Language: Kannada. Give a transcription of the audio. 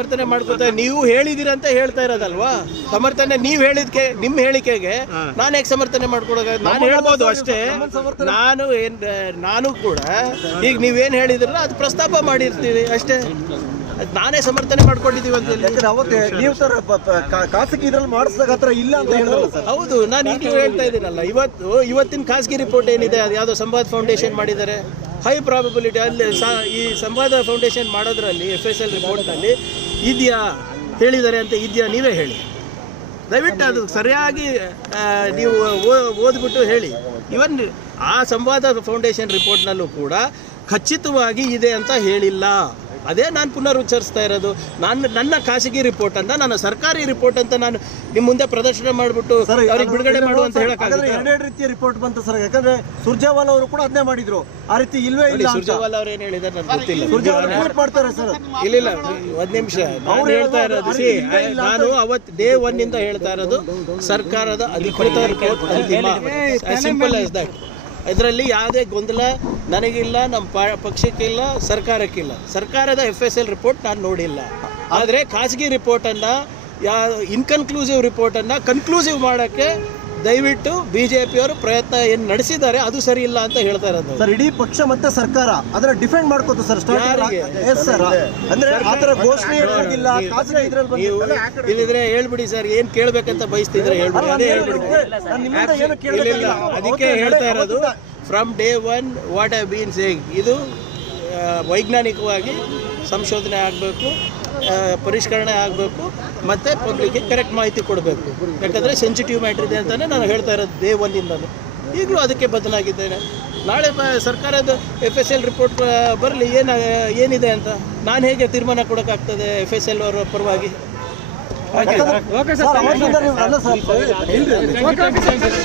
ಸಮರ್ಥನೆ ಮಾಡ್ಕೋತಾರೆ? ನೀವು ಹೇಳಿದಿರ ಅಂತ ಹೇಳ್ತಾ ಇರೋದಲ್ವಾ ಸಮರ್ಥನೆ. ನೀವು ಹೇಳಿದ್ಕೆ ನಿಮ್ಮ ಹೇಳಿಕೆಗೆ ನಾನು ಯಾಕೆ ಸಮರ್ಥನೆ ಮಾಡ್ಕೊಡೋಕೆ? ನಾನು ಹೇಳ್ಬೋದು ಅಷ್ಟೇ. ನಾನು ಕೂಡ ಈಗ ನೀವೇನು ಹೇಳಿದ್ರಲ್ಲ ಅದು ಪ್ರಸ್ತಾಪ ಮಾಡಿರ್ತೀವಿ ಅಷ್ಟೇ. ನಾನೇ ಸಮರ್ಥನೆ ಮಾಡ್ಕೊಂಡಿದ್ದೀವಿ ಅಂತ ನೀವು ಸರ್ ಖಾಸಗಿ ಇದ್ರಲ್ಲಿ ಮಾಡಿಸಿದಾಗ ಹತ್ರ ಇಲ್ಲ ಅಂತ ಹೇಳಿದ್ರಲ್ಲ ಸರ್. ಹೌದು, ನಾನು ಈಗಲೂ ಹೇಳ್ತಾ ಇದ್ದೀನಲ್ಲ, ಇವತ್ತಿನ ಖಾಸಗಿ ರಿಪೋರ್ಟ್ ಏನಿದೆ ಅದು ಯಾವುದೋ ಸಂವಾದ್ ಫೌಂಡೇಶನ್ ಮಾಡಿದ್ದಾರೆ. ಹೈ ಪ್ರಾಬಬಿಲಿಟಿ ಅಲ್ಲಿ ಈ ಸಂವಾದ ಫೌಂಡೇಶನ್ ಮಾಡೋದ್ರಲ್ಲಿ FSL ರಿಪೋರ್ಟ್ನಲ್ಲಿ ಇದೆಯಾ ಹೇಳಿದ್ದಾರೆ ಅಂತ ಇದೆಯಾ ನೀವೇ ಹೇಳಿ ದಯವಿಟ್ಟು. ಅದು ಸರಿಯಾಗಿ ನೀವು ಓದ್ಬಿಟ್ಟು ಹೇಳಿ. ಇವನ್ ಆ ಸಂವಾದ ಫೌಂಡೇಶನ್ ರಿಪೋರ್ಟ್ನಲ್ಲೂ ಕೂಡ ಖಚಿತವಾಗಿ ಇದೆ ಅಂತ ಹೇಳಿಲ್ಲ. ಅದೇ ನಾನು ಪುನರುಚ್ಚರಿಸ್ತಾ ಇರೋದು. ನನ್ನ ಖಾಸಗಿ ರಿಪೋರ್ಟ್ ಅಂತ, ನಾನು ಸರ್ಕಾರಿ ರಿಪೋರ್ಟ್ ಅಂತ ನಾನು ನಿಮ್ಮ ಮುಂದೆ ಪ್ರದರ್ಶನ ಮಾಡಿಬಿಟ್ಟು ಅವ್ರಿಗೆ ಬಿಡುಗಡೆ ಮಾಡುವಂತ ಹೇಳಕ್ಕಾಗಲ್ಲ. ಎರಡೆರಡು ರೀತಿಯ ರಿಪೋರ್ಟ್ ಬಂತು ಸರ್. ಯಾಕಂದ್ರೆ ಸುರ್ಜೇವಾಲಾ ಅವರು ಕೂಡ ಅದನ್ನೇ ಮಾಡಿದ್ರು. ಆ ರೀತಿ ಇಲ್ವೇ ಇಲ್ಲ. ಸುರ್ಜೇವಾಲಾ ಅವ್ರು ಏನು ಹೇಳಿದ್ದಾರೆ ನನಗೆ ಗೊತ್ತಿಲ್ಲ. ಸುರ್ಜೇವಾಲಾ ಮಾಡ್ತಾರೆ ಸರ್. ಇಲ್ಲ ಒಂದು ನಿಮಿಷ ನಾನು ಹೇಳ್ತಾ ಇರೋದು. ನಾನು ಅವತ್ತು ಡೇ 1 ಇಂದ ಹೇಳ್ತಾ ಇರೋದು ಸರ್ಕಾರದ ಅಧಿಕೃತ ರಿಪೋರ್ಟ್ ಅಂತಿಮ. Simple as that. ಇದರಲ್ಲಿ ಯಾವುದೇ ಗೊಂದಲ ನನಗಿಲ್ಲ, ನಮ್ಮ ಪಕ್ಷಕ್ಕಿಲ್ಲ, ಸರ್ಕಾರಕ್ಕಿಲ್ಲ. ಸರ್ಕಾರದ FSL ರಿಪೋರ್ಟ್ ನಾನು ನೋಡಿಲ್ಲ. ಆದರೆ ಖಾಸಗಿ ರಿಪೋರ್ಟನ್ನು ಇನ್ಕನ್ಕ್ಲೂಸಿವ್ ರಿಪೋರ್ಟನ್ನು ಕನ್ಕ್ಲೂಸಿವ್ ಮಾಡೋಕ್ಕೆ ದಯವಿಟ್ಟು BJPಯವರು ಪ್ರಯತ್ನ ಏನು ನಡೆಸಿದ್ದಾರೆ ಅದು ಸರಿ ಇಲ್ಲ ಅಂತ ಹೇಳ್ತಾ ಇರೋದು ಸರ್. ಇಡೀ ಪಕ್ಷ ಮತ್ತೆ ಸರ್ಕಾರ ಅದನ್ನ ಡಿಫೆಂಡ್ ಮಾಡ್ಕೋತು ಸರ್. ಅಂದ್ರೆ ಆತರ ಘೋಷಣೆ ಇಲ್ಲಿದ್ರೆ ಹೇಳ್ಬಿಡಿ ಸರ್, ಏನ್ ಕೇಳ್ಬೇಕಂತ ಬಯಸ್ತಿದ್ರೆ ಹೇಳ್ಬಿಡಿ, ಅದೇ ಹೇಳ್ಬಿಡಿ. ಅದಕ್ಕೆ ಹೇಳ್ತಾ ಇರೋದು from day 1 what have been saying. ಇದು ವೈಜ್ಞಾನಿಕವಾಗಿ ಸಂಶೋಧನೆ ಆಗಬೇಕು, ಪರಿಷ್ಕರಣೆ ಆಗಬೇಕು, ಮತ್ತು ಪಬ್ಲಿಕ್ಗೆ ಕರೆಕ್ಟ್ ಮಾಹಿತಿ ಕೊಡಬೇಕು. ಯಾಕಂದರೆ ಸೆನ್ಸಿಟಿವ್ ಮ್ಯಾಟ್ರ್ ಇದೆ ಅಂತಲೇ ನಾನು ಹೇಳ್ತಾ ಇರೋದು ಡೇ 1 ಇಂದಲೂ. ಈಗಲೂ ಅದಕ್ಕೆ ಬದಲಾಗಿದ್ದೇನೆ. ನಾಳೆ ಸರ್ಕಾರದ FSL ರಿಪೋರ್ಟ್ ಬರಲಿ ಏನಿದೆ ಅಂತ ನಾನು ಹೇಗೆ ತೀರ್ಮಾನ ಕೊಡೋಕ್ಕಾಗ್ತದೆ FSL ಅವರ ಪರವಾಗಿ.